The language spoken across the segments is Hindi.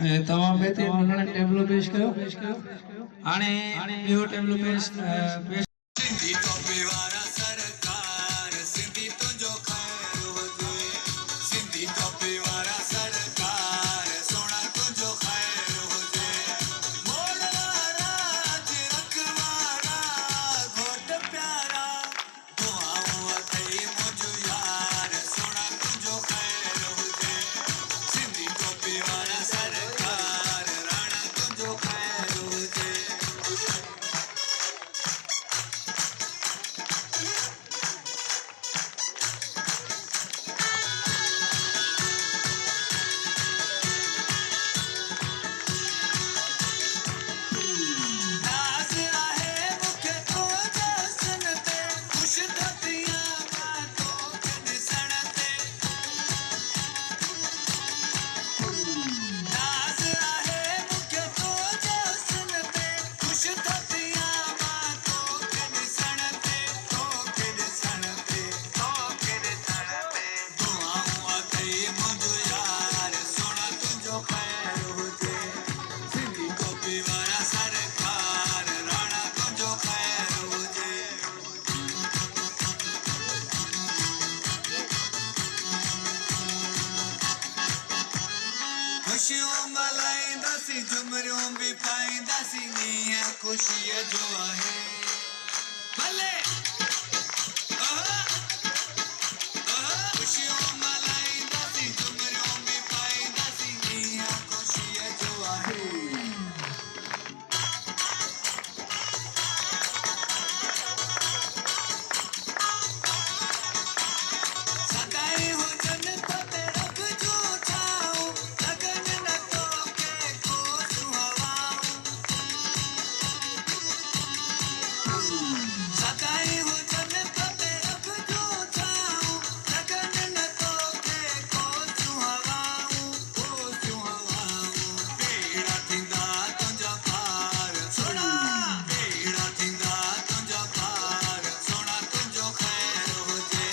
तमाम बेहतरीन उन्होंने टेबलो पेश कयो हाणे ॿियो टेबलो पेश सिंधी टोपी वारा सरकार सिंधी तुंहिंजो ख़ैर हुजे सिंधी टोपी वारा सरकार सोना तुंहिंजो ख़ैर हुजे मोड़ वारा रखवारा घोट प्यारा दुआऊं अथई मुंहिंजो यार सोना तुंहिंजो ख़ैर हुजे सिंधी टोपी वारा सरकार राणा तुंहिंजो ख़ैर हुजे नाज़ आहे मूंखे तुंहिंजे हुस्न ते ख़ुशि थधियां मां तोखे ॾिसण ते नाज़ आहे मूंखे तुंहिंजे हुस्न ते ख़ुशि थधियां मां तोखे ॾिसण ते दुआऊं अथई मुंहिंजो यार सोना तुंहिंजो ख़ैर हुजे सिंधी टोपी वारा सरकार राणा तुंहिंजो ख़ैर हुजे ख़ुशियूं मल्हाईंदासीं झुमरियूं बि पाईंदासीं ॾींहुं ख़ुशीअ जो आहे भले ख़ुशियूं मल्हाईंदासीं झुमरियूं बि पाईंदासीं ॾींहुं ख़ुशीअ जो आहे सदाईं हुजनि तोते रब जूं छाऊं लगनि न तोखे कोसू हवाऊं सदाईं हुजनि तोते रब जूं छाऊं लगनि न तोखे कोसू हवाऊं बेड़ा थींदा तुंहिंजा पार सोना बेड़ा थींदा तुंहिंजा पार सोना तुंहिंजो ख़ैर हुजे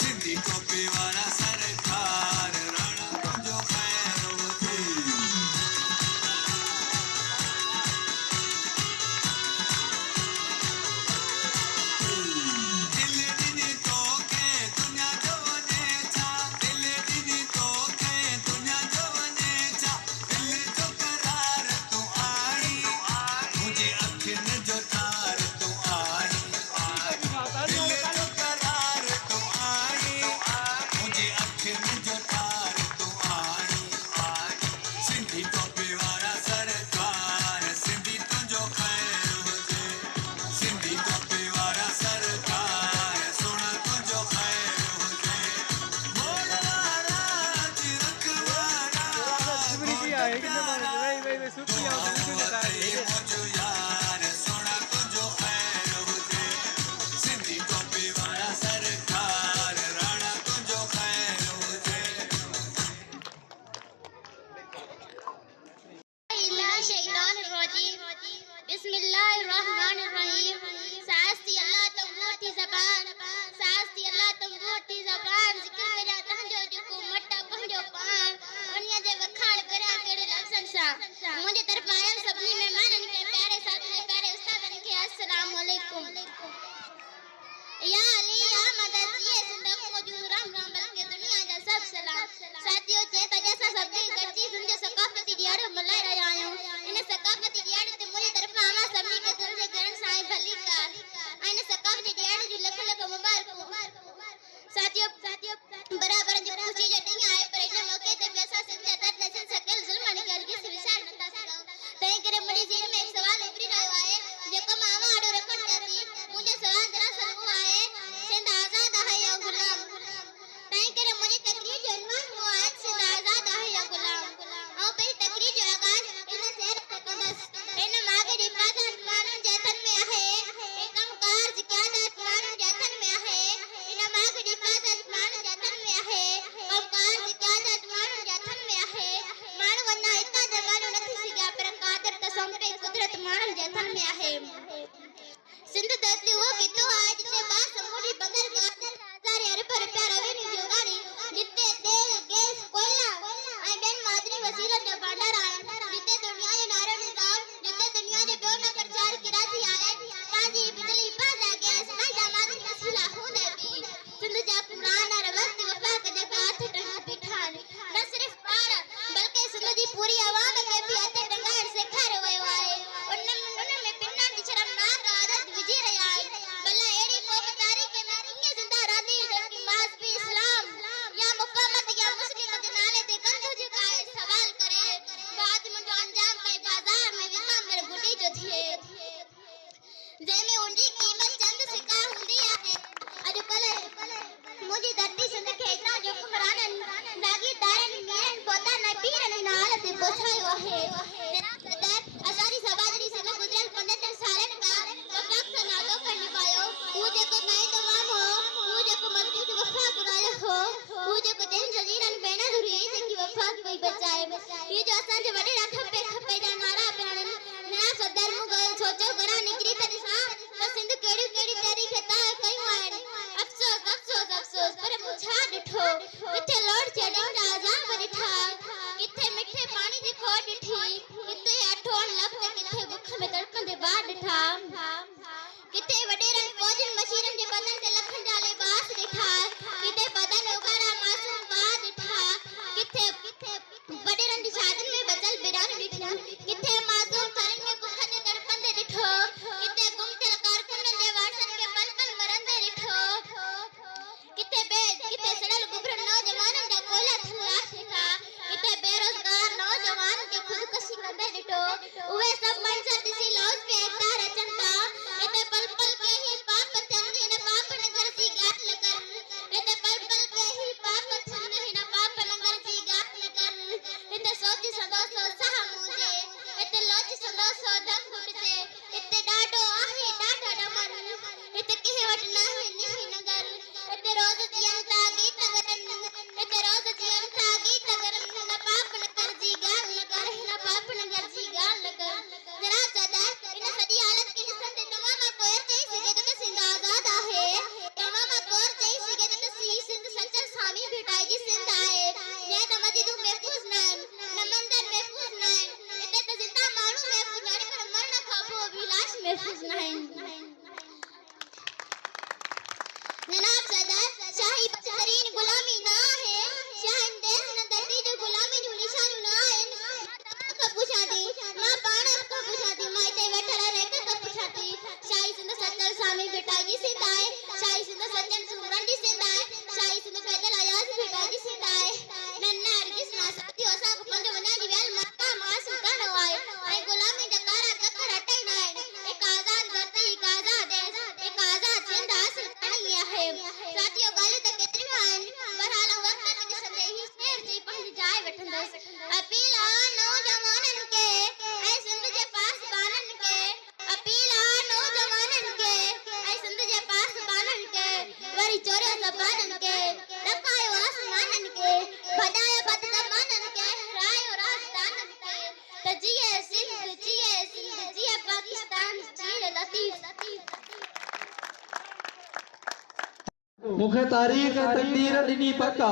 सिंधी टोपी वारा सरकार राणा तुंहिंजो ख़ैर हुजे दिल ॾिनी तोखे दुनिया जो वञे छा दिल ॾिनी तोखे दुनिया जो वञे छा दिल जो करार तूं आई मुंहिंजी अखियुनि जो तार तूं आई दिल जो करार तूं आई मुंहिंजी अखियुनि जो तार तूं आई सिंधी टोपी वारा सरकार सिंधी तुंहिंजो ख़ैर हुजे सिंधी टोपी वारा सरकार सोना तुंहिंजो ख़ैर हुजे मोड़ वारा रखवारा घोट प्यारा दुआऊं अथई मुंहिंजो यार सोना तुंहिंजो ख़ैर हुजे सिंधी टोपी वारा सरकार राणा तुंहिंजो ख़ैर हुजे बिस्मिल्लाहिर्रहमानिर्रहीम सास्ती अल्लाह तुम मोटी ज़बान सास्ती अल्लाह तुम मोटी ज़बान ज़िक्र करिया तव्हांजो जेको मट पंहिंजो पाण उन्हीअ जे वखाण करिया कहिड़े लफ़्ज़नि सां मुंहिंजे तरफ़ां आयल सभिनी महिमाननि खे प्यारे साथी प्यारे उस्तादनि खे अस्सलाम वालेकुम या अली या मदद ये सिंधक मौजूद राम राम बल्कि दुनिया जा सब सलाम साथियों जे तजसा सभई गॾिजी सिंधी सकाफ़ती ॾियारो मल्हाए रहिया आहियूं इन सकाफ़ती ॾियारे ते मुंहिंजी तरफ़ां अवां सभिनी खे दिलि जे करण सां भली कर ऐं इन सकाफ़ती ॾियारे जूं लख लख मुबारकूं साथियों बराबर जी ख़ुशी जो ॾींहुं आहे पर इन मौक़े ते बि असां सिंध जा दर्द नज़र सां कयल ज़ुल्मनि खे हरगिज़ विसारे नथा सघूं तंहिं करे मुंहिंजी ज़हन में हिकु सुवालु उभरी रहियो आहे जेको मां अवां आॾो रखणु चाहियां थी मुंहिंजो सुवालु दरअसल उहो आहे सिंध आज़ाद आहे या गुलाम तंहिं करे मुंहिंजी तक़रीर जो इन्वान उहो आहे सिंध आज़ाद आहे या गुलाम ऐं पंहिंजी तक़रीर जो आगाज़ इन शहर सां कंदसि इन माॻ जी हिफ़ाज़त माण्हुनि जे हथनि में आहे ऐं कमकार जी क़यादत माण्हुनि जे हथनि में आहे इन माॻ जी हिफ़ाज़त माण्हुनि जे हथनि में आहे कमकार जी क़यादत माण्हुनि जे हथनि में आहे माण्हू अञा हितां जा माण्हू नथी सघिया पर क़ादिर त सौंपे कुदरत माण्हुनि जे हथनि में आहे सिंध धरती उहो कितो आहे जिते बासमूरी बगैर गादर हज़ारे अरब रुपया रेवेन्यू जो गाड़ी जिते तेल गैस कोयला ऐं ॿियनि मादनी वसीलनि जो भंडार आहे उहे सब मंजर दिसी लौज पे तारा चंदा इते पल पल के ही पाप थंदी न पाप नगर जी गात लकर इते पल पल के ही पाप थंदी न पाप नगर जी गात लकर इते सोची सदो सो सहा मुझे इते लोच सदो सो दम घुटते इते डाडो आहे डाडा डमर इते केह वट नाही नहीं नगर इते रोज जियंता गीत गरन इते रोज जियंता गीत गरन न पाप नगर जी गाल लकर न पाप नगर जी गाल लकर जरा सदा इन सदी हालत की निसंत तमामा कोर चई सिगे तो सिंध आजाद आहे तमामा कोर चई सिगे तो सी सिंध सच्चर स्वामी भेटाई जी सिंध आए ने तमजी तू महफूज नैन न मंदिर महफूज नैन इते तो जिंदा मानू महफूज नैन पर मरण खाबो अभिलाष महफूज नैन जनाब सदर शाही बदतरीन गुलामी ना है शाहिन देश न धरती जो गुलामी जो निशान ना है का पूछाती मां बाण का पूछाती मां ते बैठा रह के का पूछाती शाही सिंध सच्चर स्वामी बेटा जी सिंधाए शाही सिंध सच्चर सुमरन जी सिंधाए शाही सिंध पैदल आयाज बेटा जी सिंधाए नन्ना अर्गिस ना साथी ओसा को पंज वना जी वेल मक्का मास का नवाए ए गुलामी जकारा ककर हटाई ना है एक आजाद धरती एक आजाद देश एक आजाद सिंध हासिल करनी है साथियों गाली तक केतरी मान बरहाल वक्त में संदेही शेर जी पहुंच जाए वठंदस अपील आ नौजवानन के ऐ सिंध जे पास बानन के अपील आ नौजवानन के ऐ सिंध जे पास बानन के वरी चोरे जबानन के रखायो आसमानन के भदायो बदगमानन के हरायो राजदानन के तजिए सिंध जिए पाकिस्तान जिए लतीफ मुखे तारीख है तकदीर दिनी पक्का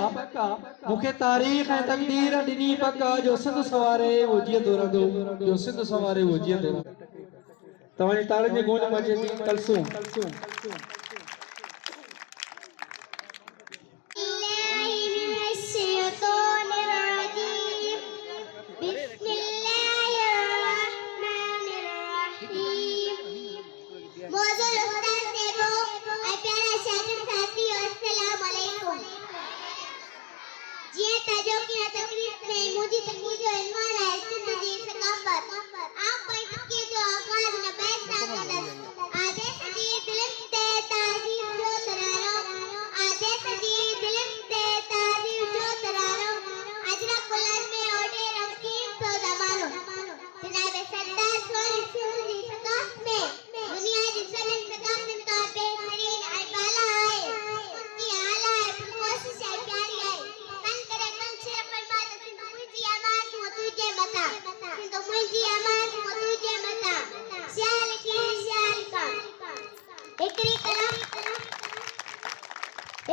मुखे तारीख है तकदीर दिनी पक्का जो सिंध सवारे वो जिए दोरा दो जो सिंध सवारे वो जिए दोरा तवानी ताड़े जी गूंज मचे थी कलसूम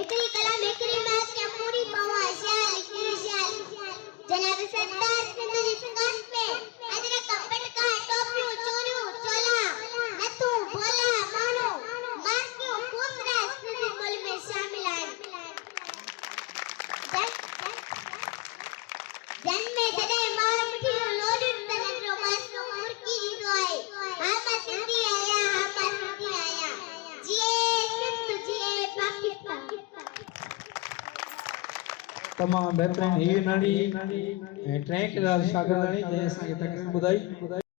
एकरी कलम एकरी बात क्या पूरी पवा शाल की जनाब सरदार सिंध जी संघर्ष में अजरा कपट का टोपी चोरू चोला नतू बोला मानो मार क्यों पूछरा सिंध बोल में शामिल है जन में जदे मार मुठी लोड तरह रो मासो मुर्की दोए हामा सिंधी आया जिए सिंध जिए पाकिस्तान तमाम बेहतरीन ही नड़ी ट्रैक शागिर्दानी जैसे तकरीर बुधाई